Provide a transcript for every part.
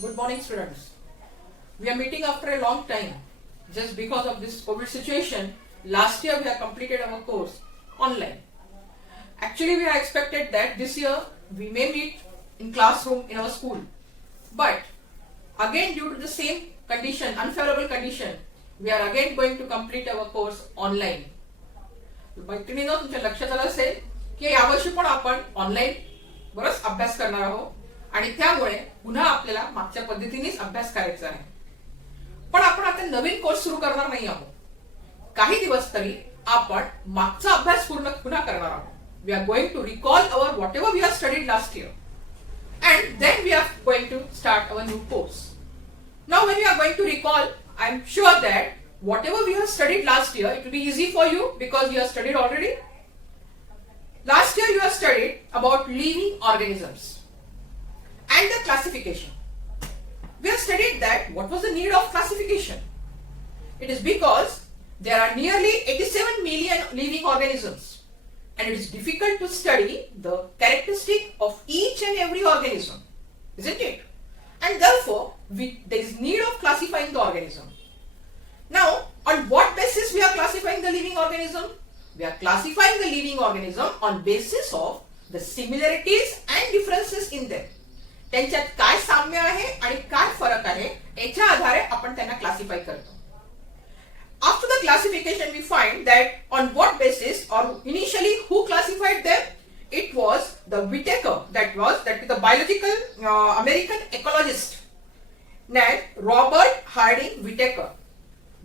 Good morning, students. We are meeting after a long time. Just because of this COVID situation, last year we have completed our course online. Actually, we are expected that this year we may meet in classroom in our school. But again, due to the same condition, unfavorable condition, we are again going to complete our course online. मैत्रिणींनो, तुमच्या लक्षात आलं असेल की यावर्षी पण आपण online बरंच अभ्यास करणार आहोत आणि त्यामुळे पुन्हा आपल्याला मागच्या पद्धतीनेच अभ्यास करायचा आहे. पण आपण आता नवीन कोर्स सुरू करणार नाही आहोत. काही दिवस तरी आपण मागचा अभ्यास पुन्हा करणार आहोत. We are going to recall our whatever we have studied last year and then we are going to start our new course. Now when we are going to recall, I am sure that whatever we have studied last year, it will be easy for you because you have studied already. Last year you have studied about living organisms and the classification. We have studied that what was the need of classification. It is because there are nearly 87 million living organisms and it is difficult to study the characteristic of each and every organism, isn't it? And therefore there is need of classifying the organism. Now, on what basis we are classifying the living organism? We are classifying the living organism on basis of the similarities and differences in them. त्यांच्यात काय साम्य आहे आणि काय फरक आहे याच्या आधारे आपण त्यांना क्लासिफाय करतो. After the classification, we find that on what basis or initially who classified them? It was the Whittaker, that is the biological American ecologist named Robert Harding Whittaker.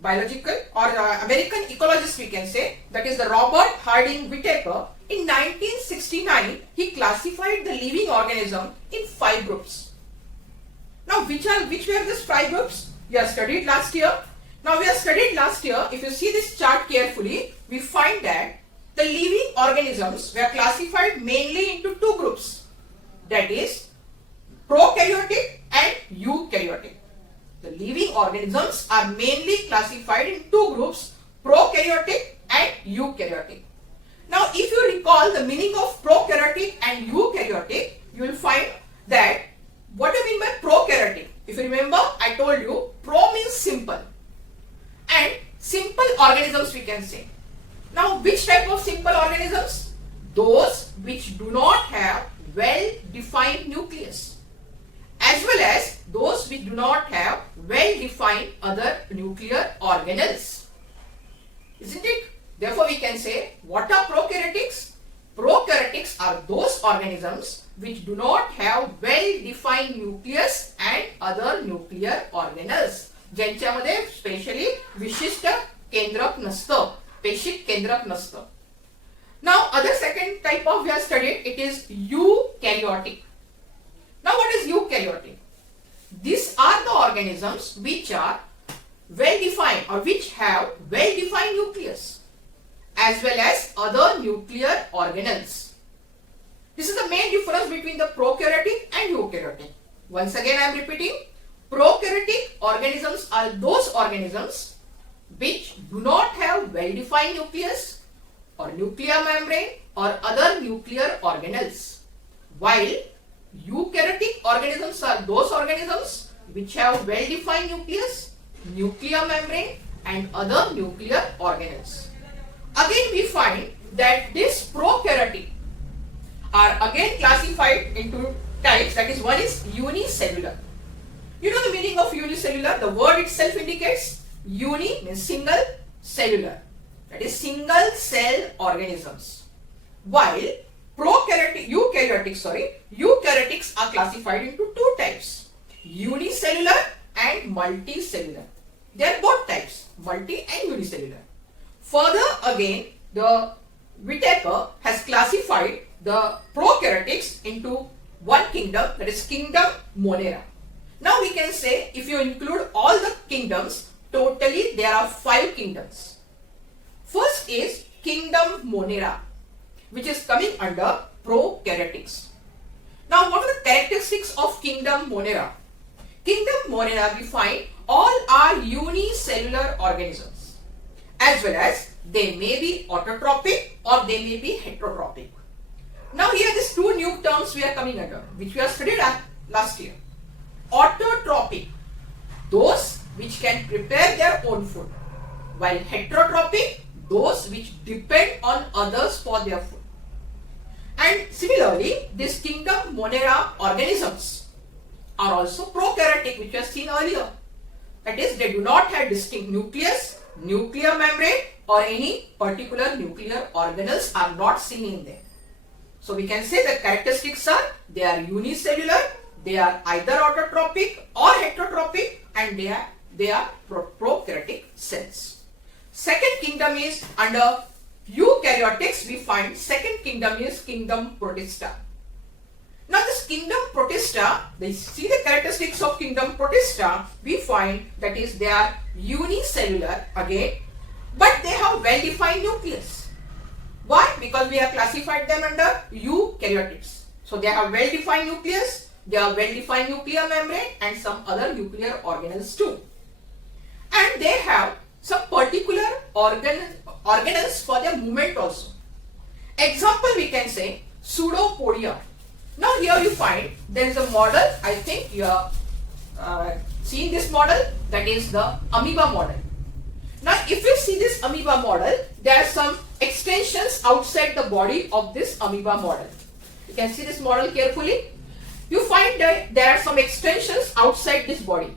Biological or American ecologist, we can say, that is the Robert Harding Whittaker. In 1969 he classified the living organism in 5 groups. Now which were these 5 groups? We have studied last year. Now we have studied last year. If you see this chart carefully, we find that the living organisms were classified mainly into 2 groups, that is prokaryotic and eukaryotic. The living organisms are mainly classified in 2 groups, prokaryotic and eukaryotic. Now, if you recall the meaning of prokaryotic and eukaryotic, you will find that what do you mean by prokaryotic? If you remember, I told you pro means simple and simple organisms we can say. Now, which type of simple organisms? Those which do not have well-defined nucleus, as well as those which do not have well-defined other nuclear organelles. Isn't it? Therefore, we can say, what are prokaryotics? Prokaryotics are those organisms which do not have well-defined nucleus and other nuclear organelles. ज्यांच्यामध्ये specially विशिष्ट केंद्रक नसतं, पेशीत केंद्रक नसतं. Now, other second type of we have studied, it is eukaryotic. Now, what is eukaryotic? These are the organisms which are well defined or which have well defined nucleus as well as other nuclear organelles. This is the main difference between the prokaryotic and eukaryotic. Once again I am repeating, prokaryotic organisms are those organisms which do not have well defined nucleus or nuclear membrane or other nuclear organelles, while eukaryotic organisms are those organisms which have well-defined nucleus, nuclear membrane and other nuclear organelles. Again we find that these prokaryotic are again classified into types, that is one is unicellular. You know the meaning of unicellular, the word itself indicates uni means single, cellular, that is single cell organisms, while eukaryotics are classified into 2 types, unicellular and multicellular. They are both types, multi and unicellular. Further again, the Whittaker has classified the prokaryotics into one kingdom, that is kingdom Monera. Now we can say, if you include all the kingdoms, totally there are 5 kingdoms. First is kingdom Monera, which is coming under prokaryotics. Now, what are the characteristics of kingdom Monera? Kingdom Monera, we find all are unicellular organisms, as well as they may be autotrophic or they may be heterotrophic. Now, here these 2 new terms we are coming under, which we have studied last year. autotrophic, those which can prepare their own food, while heterotrophic, those which depend on others for their food. And similarly, this kingdom Monera organisms are also prokaryotic, which we have seen earlier. That is, they do not have distinct nucleus, nuclear membrane, or any particular nuclear organelles are not seen in them. So we can say the characteristics are, they are unicellular, they are either autotrophic or heterotrophic, and they are prokaryotic cells. Second kingdom is under eukaryotics. We find second kingdom is kingdom Protista. Now this kingdom Protista, they see the characteristics of kingdom Protista. We find that is they are unicellular again, but they have well-defined nucleus. Why? Because we have classified them under eukaryotics. So they have well-defined nucleus, they have well-defined nuclear membrane, and some other nuclear organelles too. And they have some particular organelles for their movement also. Example, we can say pseudopodia. Now here you find there is a model, I think you have seen this model, that is the amoeba model. Now if you see this amoeba model, there are some extensions outside the body of this amoeba model. You can see this model carefully. You find that there are some extensions outside this body.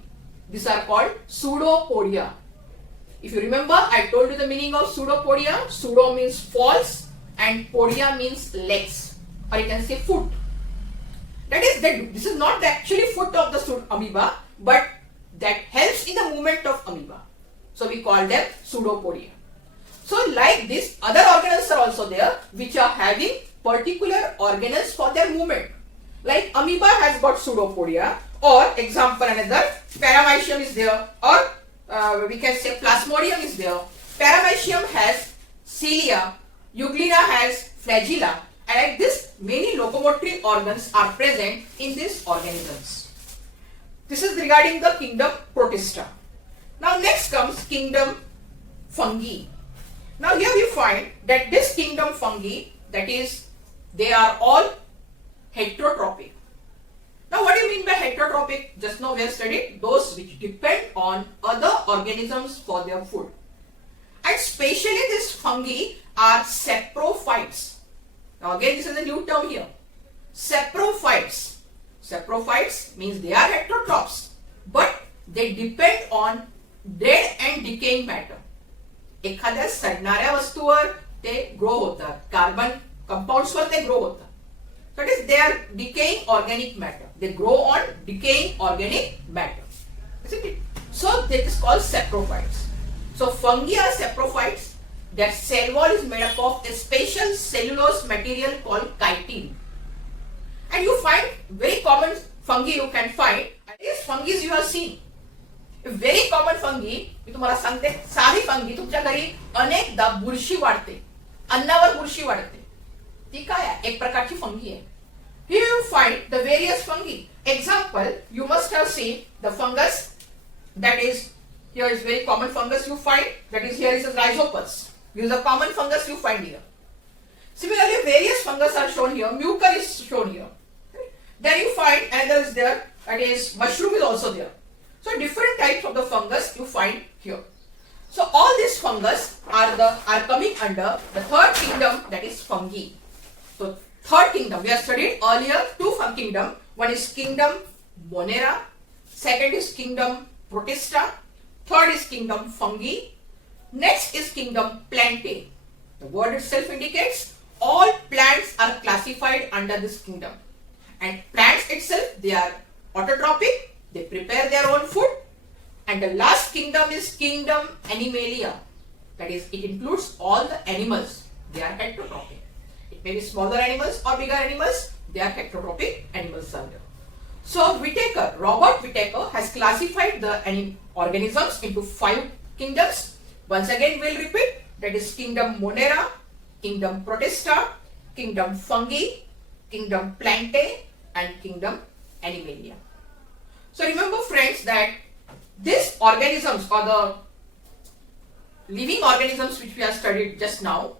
These are called pseudopodia. If you remember, I told you the meaning of pseudopodia. Pseudo means false and podia means legs, or you can say foot. That is, this is not the actually foot of the amoeba, but that helps in the movement of amoeba. So we call them pseudopodia. So like this, other organelles are also there, which are having particular organelles for their movement. Like amoeba has got pseudopodia, or example another, paramecium is there, or we can say plasmodium is there. Paramecium has cilia, euglena has flagella, and like this many locomotory organs are present in these organisms. This is regarding the kingdom Protista. Now next comes kingdom Fungi. Now here we find that this kingdom Fungi, that is, they are all heterotrophic. Now what do you mean by heterotrophic? Just now we have studied those which depend on other organisms for their food. And especially these fungi are saprophytes. Now again this is a new term here. Saprophytes. Saprophytes means they are heterotrophs, but they depend on dead and decaying matter. एखाद्या सडणाऱ्या वस्तूवर ते grow होतात, carbon compounds वर ते grow होतात. That is, they are decaying organic matter. They grow on decaying organic matter. Isn't it? So that is called saprophytes. So fungi are saprophytes. Their cell wall is made up of a special cellulose material called chitin. And you find very common fungi you can find. And these fungi you have seen. A very common fungi, मी तुम्हाला सांगते, सारी fungi तुमच्या घरी अनेकदा बुरशी वाढते, अन्नावर बुरशी वाढते. ती काय आहे? एक प्रकारची fungi आहे. Here you find the various fungi. Example, you must have seen the fungus, that is, here is very common fungus you find, that is, here is a rhizopus. This is a common fungus you find here. Similarly, various fungus are shown here. Mucor is shown here. Then you find another is there, that is, mushroom is also there. So different types of the fungus you find here. So all these fungus are coming under the third kingdom, that is fungi. So third kingdom, we have studied earlier two kingdom. One is kingdom Monera, second is kingdom Protista, third is kingdom Fungi, next is kingdom Plantae. The word itself indicates all plants are classified under this kingdom. And plants itself, they are autotrophic, they prepare their own food. And the last kingdom is kingdom Animalia. That is, it includes all the animals. They are heterotrophic. It may be smaller animals or bigger animals. They are heterotrophic animals under. So Whittaker, Robert Whittaker has classified the organisms into 5 kingdoms. Once again we'll repeat. That is kingdom Monera, kingdom Protista, kingdom Fungi, kingdom Plantae, and kingdom Animalia. So remember friends that these organisms or the living organisms which we have studied just now,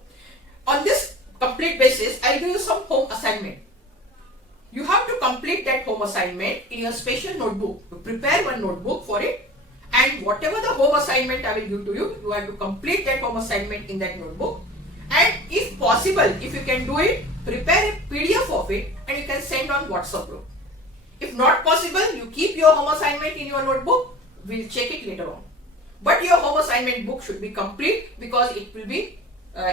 on this complete basis, I'll give you some home assignment. You have to complete that home assignment in your special notebook. You prepare one notebook for it, and whatever the home assignment I will give to you, you have to complete that home assignment in that notebook. And if possible, if you can do it, prepare a PDF of it and you can send on WhatsApp group. If not possible, you keep your home assignment in your notebook. We'll check it later on. But your home assignment book should be complete because it will be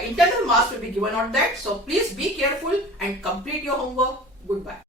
internal marks will be given on that. So please be careful and complete your homework. Goodbye.